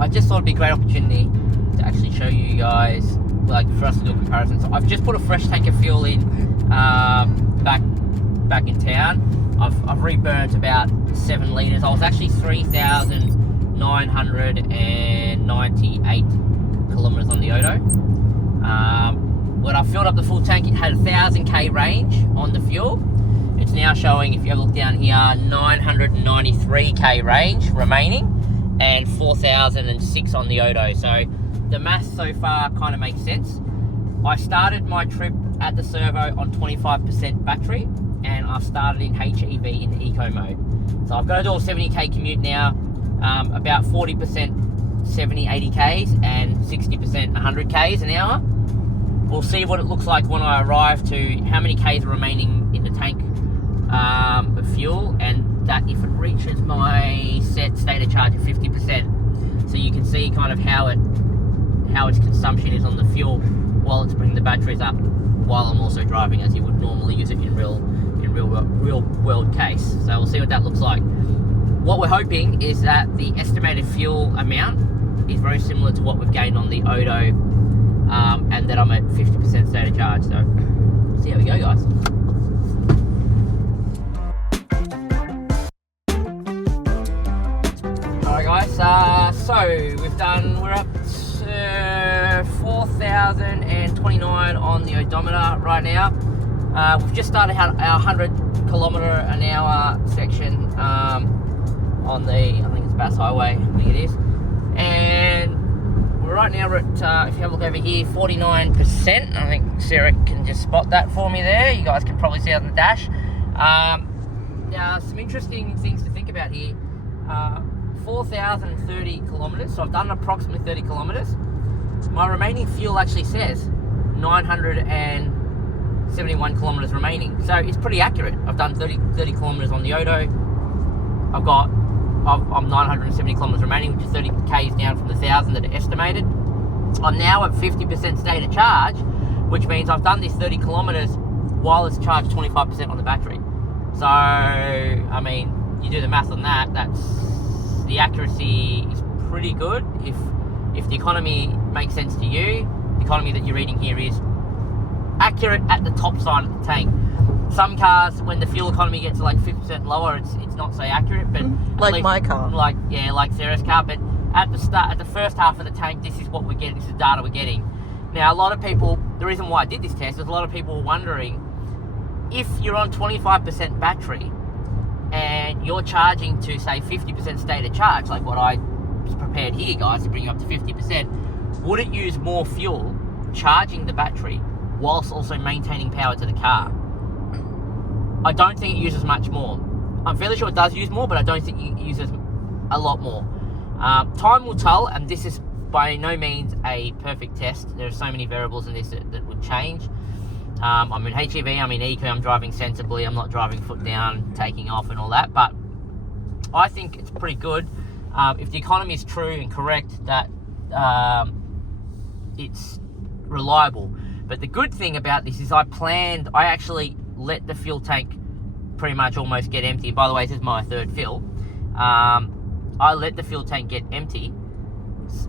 I just thought it'd be a great opportunity to actually show you guys, like, for us to do a comparison. So I've just put a fresh tank of fuel in back in town. I've reburnt about 7 litres. I was actually 3,998 kilometres on the Odo. When I filled up the full tank, it had 1,000k range on the fuel. It's now showing, if you have a look down here, 993k range remaining and 4,006 on the Odo. So the math so far kind of makes sense. I started my trip at the servo on 25% battery, and I've started in HEV in eco mode. So I've got to do a 70k commute now, about 40% 70, 80k's and 60% 100k's an hour. We'll see what it looks like when I arrive to how many k's are remaining in the tank of fuel, and that if it reaches my set state of charge of 50%. So you can see kind of how its consumption is on the fuel while it's bringing the batteries up, while I'm also driving as you would normally use it in real world case. So we'll see what that looks like. What we're hoping is that the estimated fuel amount is very similar to what we've gained on the Odo, and that I'm at 50% state of charge. So see how we go, guys. Alright guys, so we're up to 4,029 on the odometer right now. We've just started our 100km/h section on the, I think it's Bass Highway, I think it is. And right now we're at, if you have a look over here, 49%. I think Sarah can just spot that for me there. You guys can probably see it on the dash. Now, some interesting things to think about here. 4,030 kilometers, so I've done approximately 30 kilometers. My remaining fuel actually says 971 kilometers remaining, so it's pretty accurate. I've done 30 kilometers on the Odo. I'm 970 kilometers remaining, which is 30 k's down from the 1,000 that are estimated. I'm now at 50% state of charge, which means I've done this 30 kilometers while it's charged 25% on the battery. So, I mean, you do the math on that, the accuracy is pretty good. If the economy makes sense to you, the economy that you're reading here is accurate at the top side of the tank. Some cars, when the fuel economy gets to like 50% lower, it's not so accurate. But like my car, like Sarah's car. But at the first half of the tank, this is what we're getting. This is the data we're getting. Now, a lot of people, the reason why I did this test is a lot of people were wondering, if you're on 25% battery and you're charging to say 50% state of charge, like what I was prepared here, guys, to bring you up to 50%, would it use more fuel charging the battery whilst also maintaining power to the car? I don't think it uses much more. I'm fairly sure it does use more, but I don't think it uses a lot more. Time will tell, and this is by no means a perfect test. There are so many variables in this that would change. I'm in HEV, I'm in eco, I'm driving sensibly, I'm not driving foot down, taking off and all that, but I think it's pretty good. If the economy is true and correct, that it's reliable. But the good thing about this is I actually let the fuel tank pretty much almost get empty. By the way, this is my third fill. I let the fuel tank get empty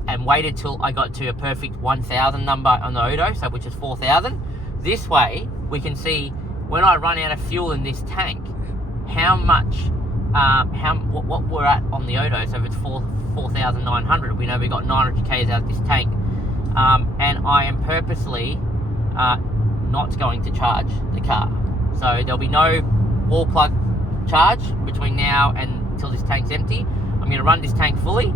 and waited till I got to a perfect 1,000 number on the Odo, so which is 4,000. This way, we can see when I run out of fuel in this tank, how much, what we're at on the Odo. So if it's 4,900, we know we got 900 k's out of this tank. And I am purposely not going to charge the car. So there'll be no wall plug charge between now and until this tank's empty. I'm going to run this tank fully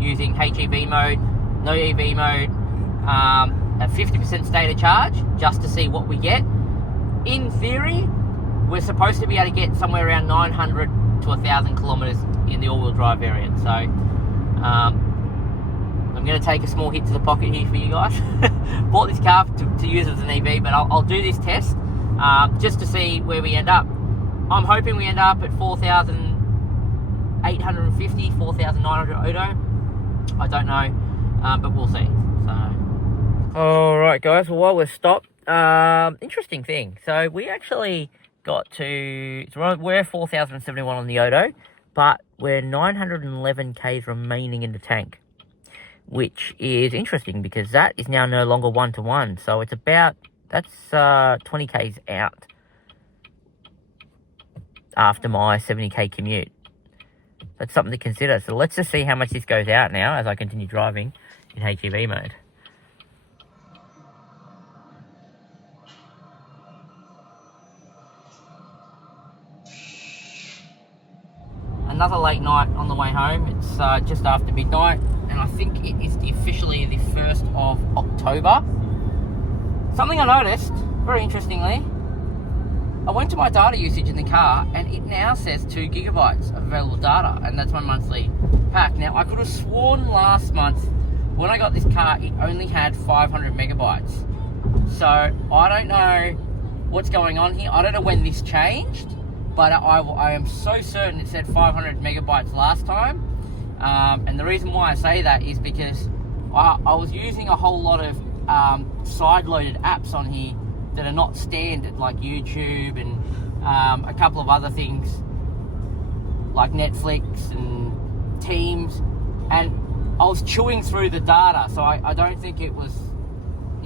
using HEV mode, no EV mode, at 50% state of charge, just to see what we get. In theory, we're supposed to be able to get somewhere around 900 to 1,000 kilometers in the all-wheel drive variant. So I'm going to take a small hit to the pocket here for you guys. Bought this car to use as an EV, but I'll do this test just to see where we end up. I'm hoping we end up at 4,850, 4,900 Odo. I don't know, but we'll see. So, all right, guys. Well, while we're stopped, interesting thing. So we actually got to, we're 4,071 on the Odo, but we're 911 k's remaining in the tank. which is interesting because that is now no longer 1-to-1. So it's about, that's 20 k's out after my 70k commute. That's something to consider. So let's just see how much this goes out now as I continue driving in HEV mode. Another late night on the way home. It's just after midnight, and I think it is officially the 1st of October. Something I noticed, very interestingly, I went to my data usage in the car, and it now says 2 gigabytes of available data, and that's my monthly pack. Now, I could have sworn last month, when I got this car, it only had 500 megabytes. So, I don't know what's going on here. I don't know when this changed, but I am so certain it said 500 megabytes last time. And the reason why I say that is because I was using a whole lot of side-loaded apps on here that are not standard, like YouTube and a couple of other things like Netflix and Teams, and I was chewing through the data, so I don't think it was,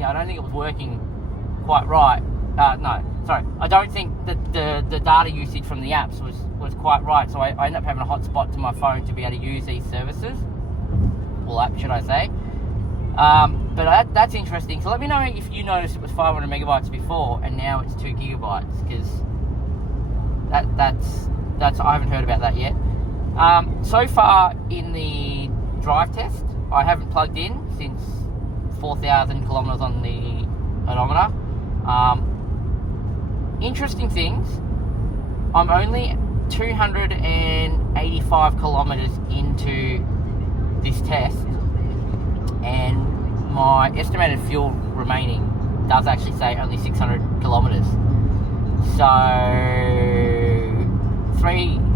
I don't think it was working quite right. No, sorry, I don't think that the data usage from the apps was quite right, so I ended up having a hotspot to my phone to be able to use these services, or apps should I say. But that's interesting. So let me know if you noticed it was 500 megabytes before and now it's 2 gigabytes, because that's I haven't heard about that yet. So far in the drive test, I haven't plugged in since 4,000 kilometers on the odometer. Interesting things, I'm only 285 kilometers into this test, and my estimated fuel remaining does actually say only 600 kilometers. So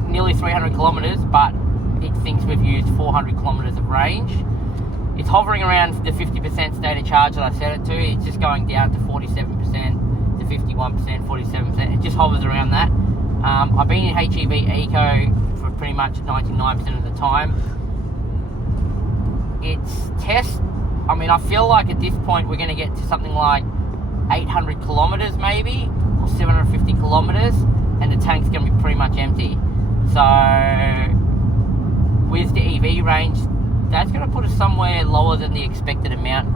nearly 300 kilometers, but it thinks we've used 400 kilometers of range. It's hovering around the 50% state of charge that I set it to. It's just going down to 47%, to 51%, 47%. It just hovers around that. I've been in HEV Eco for pretty much 99% of the time. It's test. I mean, I feel like at this point we're going to get to something like 800 kilometers maybe, or 750 kilometers, and the tank's going to be pretty much empty. So with the EV range, that's going to put us somewhere lower than the expected amount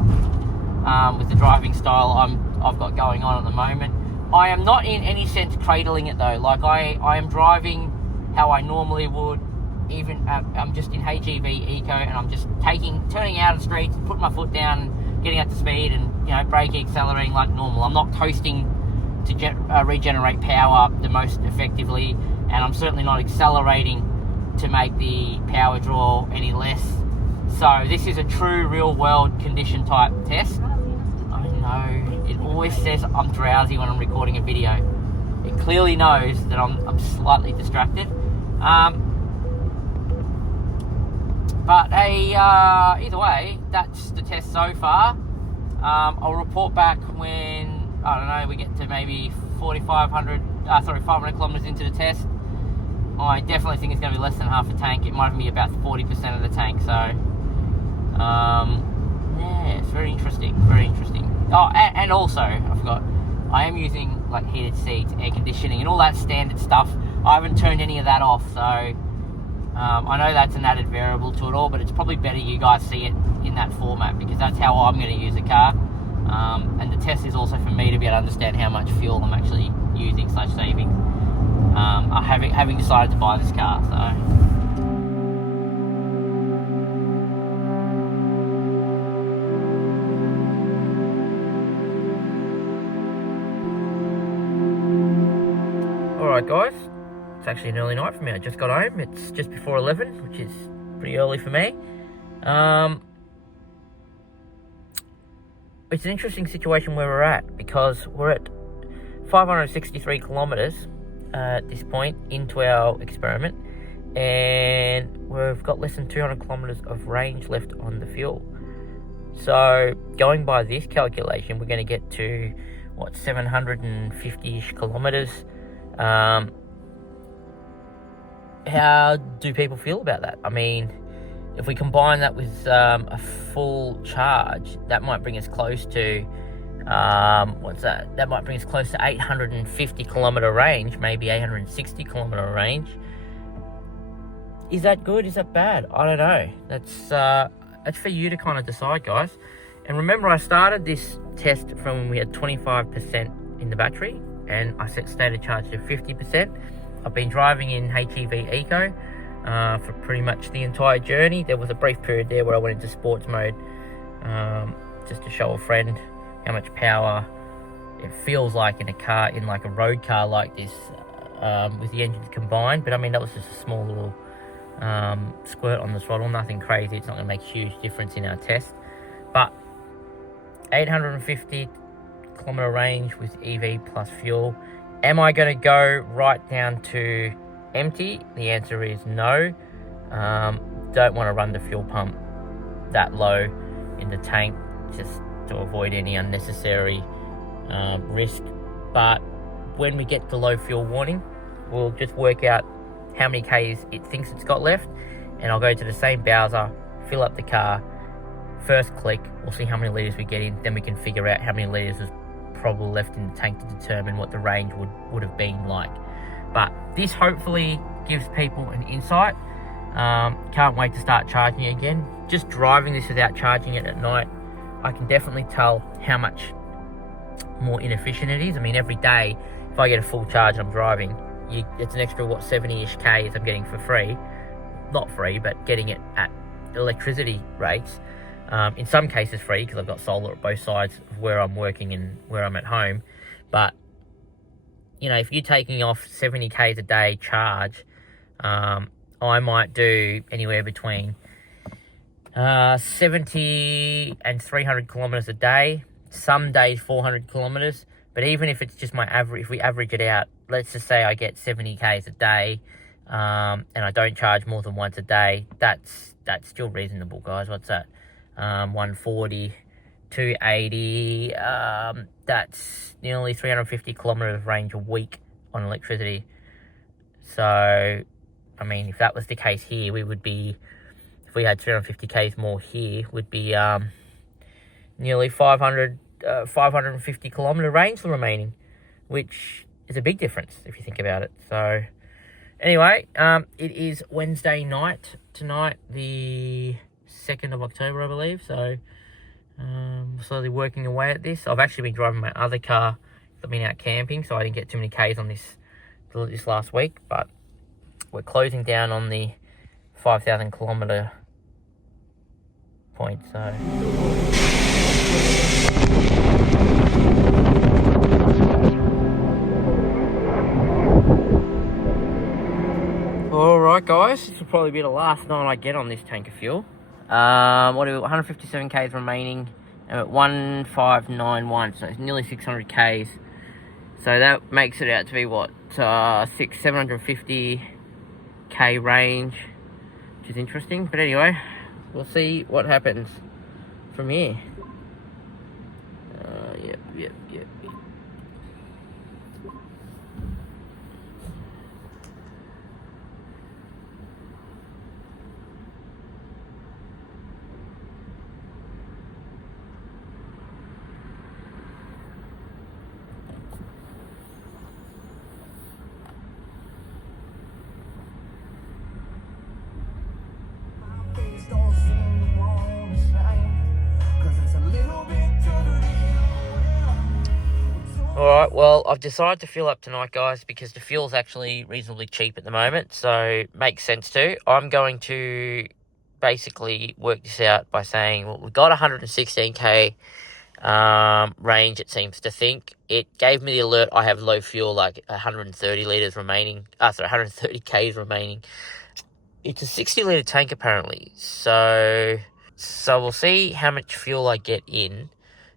with the driving style I've got going on at the moment. I am not in any sense cradling it though. Like I am driving how I normally would. Even I'm just in HEV Eco, and I'm just turning out of the streets, putting my foot down, getting up to speed, and braking, accelerating like normal. I'm not coasting to regenerate power the most effectively, and I'm certainly not accelerating to make the power draw any less. So this is a true real world condition type test. I know it always says I'm drowsy when I'm recording a video. It clearly knows that I'm slightly distracted. But either way, that's the test so far. I'll report back when, I don't know, we get to maybe 500 kilometers into the test. I definitely think it's going to be less than half a tank. It might even be about 40% of the tank. So, yeah, it's very interesting. Very interesting. Oh, and also, I forgot, I am using like heated seats, air conditioning, and all that standard stuff. I haven't turned any of that off, so I know that's an added variable to it all, but it's probably better you guys see it in that format, because that's how I'm going to use a car. And the test is also for me to be able to understand how much fuel I'm actually using / saving, having decided to buy this car. So. Alright guys, it's actually an early night for me. I just got home. It's just before 11, which is pretty early for me. It's an interesting situation where we're at, because we're at 563 kilometers at this point into our experiment, and we've got less than 200 kilometers of range left on the fuel. So going by this calculation, we're going to get to 750-ish kilometers. How do people feel about that? I mean, if we combine that with a full charge, that might bring us close to, what's that? That might bring us close to 850 kilometer range, maybe 860 kilometer range. Is that good? Is that bad? I don't know. That's for you to kind of decide, guys. And remember, I started this test from when we had 25% in the battery, and I set stated charge to 50%. I've been driving in HEV Eco for pretty much the entire journey. There was a brief period there where I went into sports mode, just to show a friend how much power it feels like in a car, in like a road car like this, with the engines combined. But I mean, that was just a small little squirt on the throttle, nothing crazy. It's not going to make a huge difference in our test. But 850 kilometer range with EV plus fuel. Am I going to go right down to empty? The answer is no. Don't want to run the fuel pump that low in the tank, just to avoid any unnecessary risk. But when we get to low fuel warning, we'll just work out how many Ks it thinks it's got left, and I'll go to the same browser, fill up the car, first click, we'll see how many litres we get in, then we can figure out how many litres is probably left in the tank to determine what the range would have been like. But this hopefully gives people an insight. Can't wait to start charging it again. Just driving this without charging it at night, I can definitely tell how much more inefficient it is. I mean, every day, if I get a full charge and I'm driving, it's an extra, 70-ish Ks I'm getting for free. Not free, but getting it at electricity rates. In some cases free, because I've got solar at both sides of where I'm working and where I'm at home. But, you know, if you're taking off 70 Ks a day charge, I might do anywhere between 70 and 300 kilometers a day. Some days 400 kilometers. But even if it's just my average, if we average it out, let's just say I get 70 Ks a day, and I don't charge more than once a day, that's still reasonable, guys. What's that? 140, 280, that's nearly 350 kilometers of range a week on electricity. So, I mean, if that was the case here, we would be, if we had 350 Ks more here, would be nearly 550 kilometer range remaining, which is a big difference if you think about it. So, anyway, it is Wednesday night tonight, the 2nd of October, I believe. So, slowly working away at this. I've actually been driving my other car. I've been out camping, so I didn't get too many Ks on this last week. But we're closing down on the 5,000 kilometer point. So. Alright guys, this will probably be the last night I get on this tank of fuel. 157 Ks remaining. I'm at 1591, so it's nearly 600 Ks. So that makes it out to be what, 750 K range, which is interesting. But anyway, we'll see what happens from here. Yep. Alright, well, I've decided to fill up tonight, guys, because the fuel's actually reasonably cheap at the moment, so makes sense too. I'm going to basically work this out by saying, well, we've got 116k range, it seems to think. It gave me the alert I have low fuel, like 130 litres remaining. 130 Ks remaining. It's a 60-litre tank, apparently. So we'll see how much fuel I get in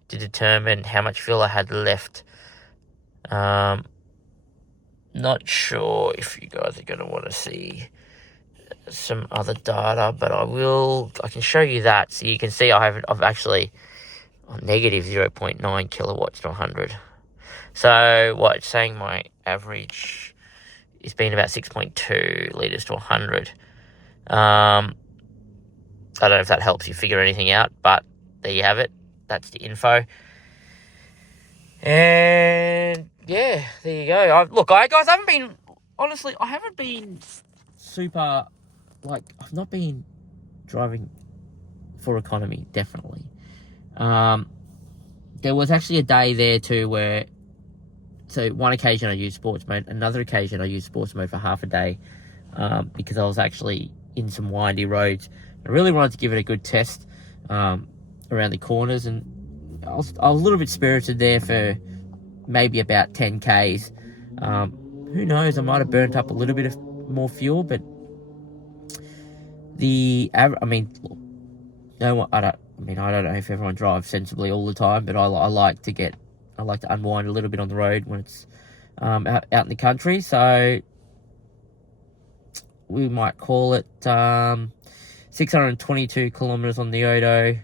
to determine how much fuel I had left. Not sure if you guys are going to want to see some other data, but I can show you that. So you can see I've actually negative 0.9 kilowatts to 100. So what it's saying, my average has been about 6.2 litres to 100. I don't know if that helps you figure anything out, but there you have it. That's the info. And yeah, there you go. Guys, I haven't been super, I've not been driving for economy, definitely. There was actually a day there too where, so one occasion I used sports mode, another occasion I used sports mode for half a day, because I was actually in some windy roads. I really wanted to give it a good test around the corners, and I was a little bit spirited there for maybe about 10 Ks. Who knows, I might have burnt up a little bit of more fuel, but I don't know if everyone drives sensibly all the time, but I like to unwind a little bit on the road when it's out in the country. So we might call it 622 kilometers on the Odo,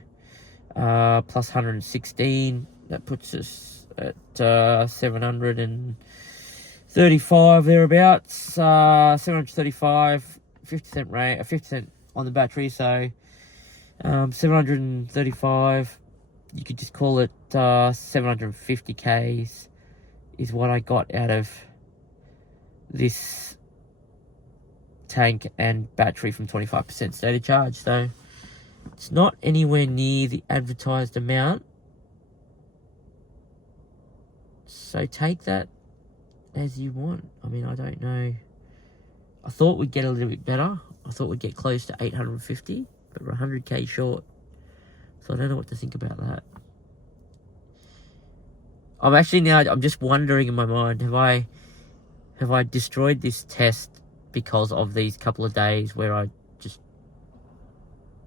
plus 116. That puts us at 735 thereabouts. 735, 50% rate, 50% on the battery. So 735. You could just call it 750 Ks is what I got out of this tank and battery from 25% state of charge. So it's not anywhere near the advertised amount. So take that as you want. I mean, I don't know. I thought we'd get a little bit better. I thought we'd get close to 850, but we're 100k short. So I don't know what to think about that. I'm just wondering in my mind, have I destroyed this test because of these couple of days where I just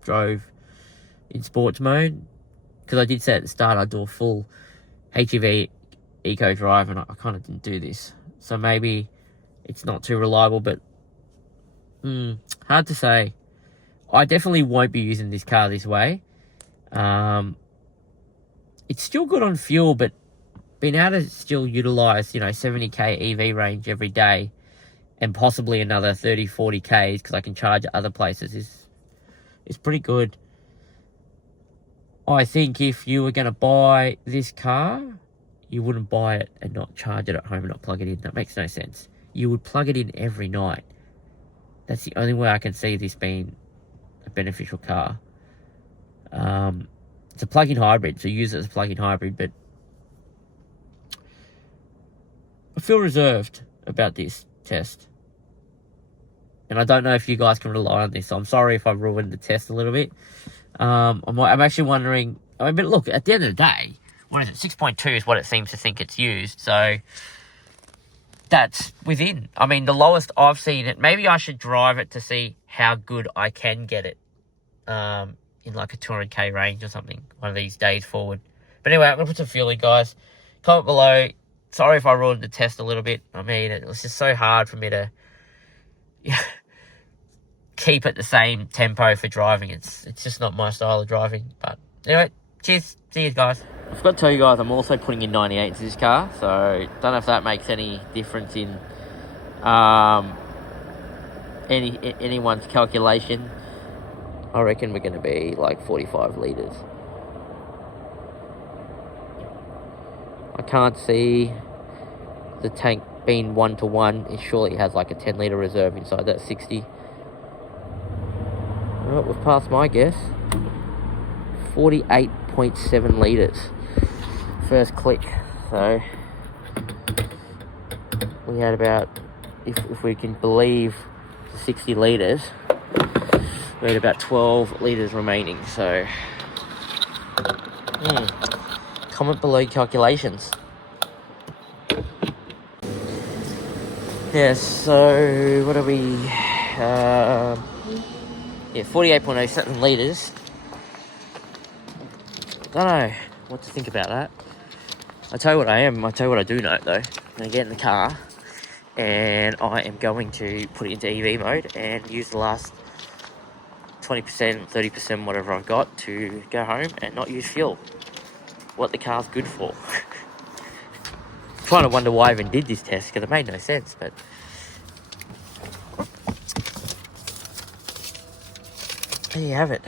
drove in sports mode? Because I did say at the start I'd do a full HEV eco drive, and I kind of didn't do this. So maybe it's not too reliable, but hard to say. I definitely won't be using this car this way. It's still good on fuel, but being able to still utilize 70k EV range every day and possibly another 30-40 Ks because I can charge at other places is pretty good. I think if you were going to buy this car, you wouldn't buy it and not charge it at home and not plug it in. That makes no sense. You would plug it in every night. That's the only way I can see this being a beneficial car. It's a plug-in hybrid, so use it as a plug-in hybrid, but I feel reserved about this test. And I don't know if you guys can rely on this, so I'm sorry if I ruined the test a little bit. I'm actually wondering, but look, at the end of the day, what is it? 6.2 is what it seems to think it's used, so that's within. I mean, the lowest I've seen it, maybe I should drive it to see how good I can get it in like a 200k range or something one of these days forward. But anyway, I'm going to put some fuel in, guys. Comment below. Sorry if I ruined the test a little bit. I mean, it was just so hard for me to keep at the same tempo for driving. It's just not my style of driving. But anyway, cheers. See you guys. I forgot to tell you guys, I'm also putting in 98 into this car. So, don't know if that makes any difference in anyone's calculation. I reckon we're going to be like 45 litres. I can't see the tank being 1-to-1. It surely has like a 10 litre reserve inside that 60. Well, we've passed my guess. 48.7 litres. First click. So we had about, if we can believe 60 litres, we had about 12 litres remaining. So comment below calculations. Yeah, so what are we? 48.07 litres. Don't know what to think about that. I tell you what I do know though. I'm going to get in the car and I am going to put it into EV mode and use the last 20%, 30%, whatever I've got to go home and not use fuel. What the car's good for. Trying to wonder why I even did this test because it made no sense, but there you have it.